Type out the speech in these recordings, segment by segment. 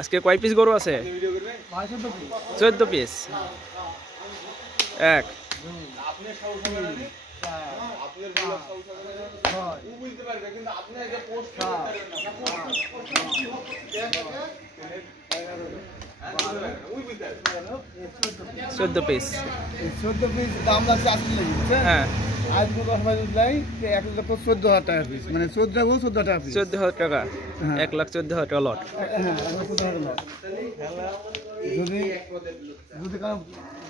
আজকে কয় পিস গরু আছে? 14 পিস। 1 14 পিস। 14 পিস দাম লাগছে 80 টাকা, বুঝছেন? হ্যাঁ, আজ কত হয় বুঝলাই? 1,14,000 টাকা পিস, মানে 14,000 টাকা পিস। 14,000 টাকা। 1,14,000 টাকা লট। হ্যাঁ, 1,14,000 টাকা। যদি যদি কারো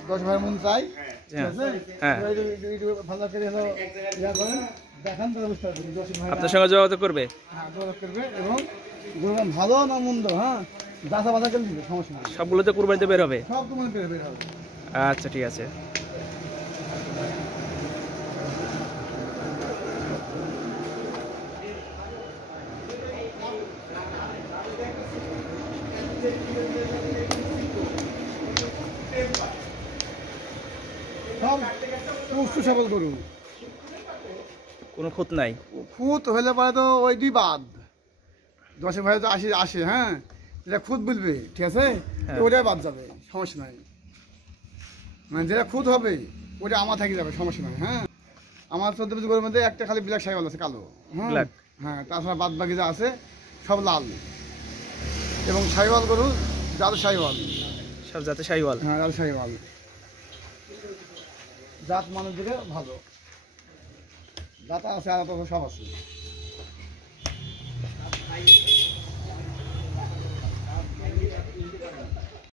10 ভাই মন চাই, ঠিক আছে? হ্যাঁ, একটু ভালো করে হলো ইয়া করেন, দেখান তো বুঝতে পারবেন 10 ভাই। আপনার সঙ্গে যোগাযোগ করবে। হ্যাঁ, যোগাযোগ করবে এবং গরুটা ভালো না মন্দ, হ্যাঁ, যাচা বাছা করে দিবে, সমস্যা নেই। সবগুলোতে কুরবানিতে বের হবে। সব তোমার বের হবে। আচ্ছা, ঠিক আছে। সব সুস্থ সবল গরু, কোনো খুঁত নাই। খুঁত হলে পরে তো ওই দুই বাদ 10 ভাই তো আসে, হ্যাঁ, যেটা খুঁত বলবে, ঠিক আছে, হ্যাঁ। তো ওটাই বাদ যাবে, সমস্যা নাই। মানে যেটা খুঁত হবে ওটা আমার থেকে যাবে, সমস্যা নাই। হ্যাঁ, আমার 14 পিস গরুর মধ্যে একটা খালি ব্ল্যাক শাহিওয়াল আছে, কালো। হ্যাঁ, ব্ল্যাক। হ্যাঁ, তাছাড়া বাদ বাকি যা আছে সব লাল এবং শাহিওয়াল গরু, জাত শাহিওয়াল। সব জাতে শাহিওয়াল। হ্যাঁ, জাত শাহিওয়াল জাত মানুষ দিকে ভালো, জাত আছে আর সব আছে।